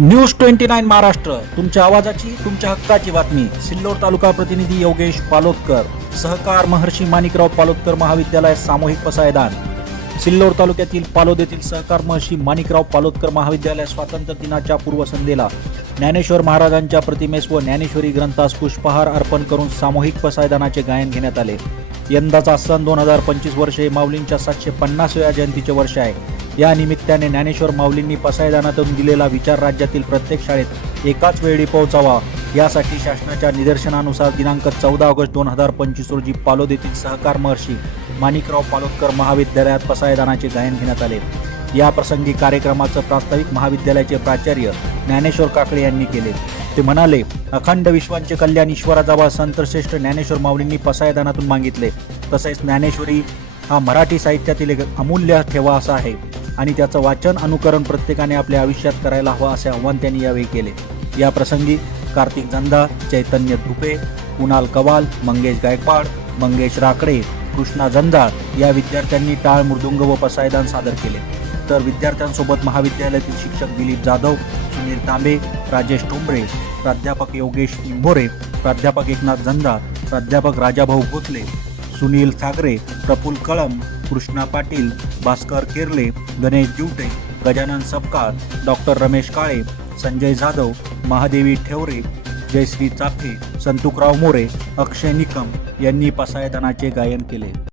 News twenty nine Maharashtra तुमच्या आवाजाची तुमच्या हक्काची बातमी. सिल्लोड तालुका प्रतिनिधी योगेश पालोदकर सहकार महर्षी माणिकराव पालोदकर महाविद्यालय सामूहिक पसायदान सिल्लोड तालुक्यातील पालोद येथील सहकार महर्षी माणिकराव पालोदकर महाविद्यालय स्वातंत्र्य दिनाच्या पूर्वसंध्येला ज्ञानेश्वर महाराजांच्या प्रतिमेस व ज्ञानेश्वरी ग्रंथास पुष्पहार अर्पण करून सामूहिक पसायदानाचे गायन घेण्यात आले. यंदाचा सन दोन हजार पंचवीस वर्ष हे माऊलींच्या सातशे पन्नासव्या जयंतीचे वर्ष आहे. या निमित्ताने ज्ञानेश्वर माऊलींनी पसायदानातून दिलेला विचार राज्यातील प्रत्येक शाळेत एकाच वेळी पोहोचावा. यासाठी शासनाच्या निदर्शनानुसार दिनांक चौदा ऑगस्ट दोन हजार पंचवीस रोजी पालोद येथील सहकार महर्षी माणिकराव पालोदकर महाविद्यालयात पसायदानाचे गायन घेण्यात आले. या प्रसंगी कार्यक्रमाचं प्रास्ताविक महाविद्यालयाचे प्राचार्य ज्ञानेश्वर काकडे यांनी केले. ते म्हणाले अखंड विश्वांचे कल्याण ईश्वराजवळ संतश्रेष्ठ ज्ञानेश्वर माऊलींनी पसायदानातून मागितले. तसेच ज्ञानेश्वरी हा मराठी साहित्यातील एक अमूल्य ठेवा असा आहे. आणि त्याचं वाचन अनुकरण प्रत्येकाने आपल्या आयुष्यात करायला हवं असे आव्हान त्यांनी यावेळी केले. या प्रसंगी कार्तिक जंदा चैतन्य धुपे कुणाल कवाल मंगेश गायकवाड मंगेश राकडे कृष्णा जंजाळ या विद्यार्थ्यांनी टाळ मृदुंग व पसायदान सादर केले. तर विद्यार्थ्यांसोबत महाविद्यालयातील शिक्षक दिलीप जाधव सुनील तांबे राजेश टोंबरे प्राध्यापक योगेश इंभोरे प्राध्यापक एकनाथ जंदा प्राध्यापक राजाभाऊ गोतले सुनील ठाकरे प्रफुल कळम कृष्णा पाटील भास्कर केरले गणेश जुटे गजानन सपकाळ डॉक्टर रमेश काळे संजय जाधव महादेवी ठेवरे जयश्री चाफे संतुकराव मोरे अक्षय निकम यांनी पसायदानाचे गायन केले.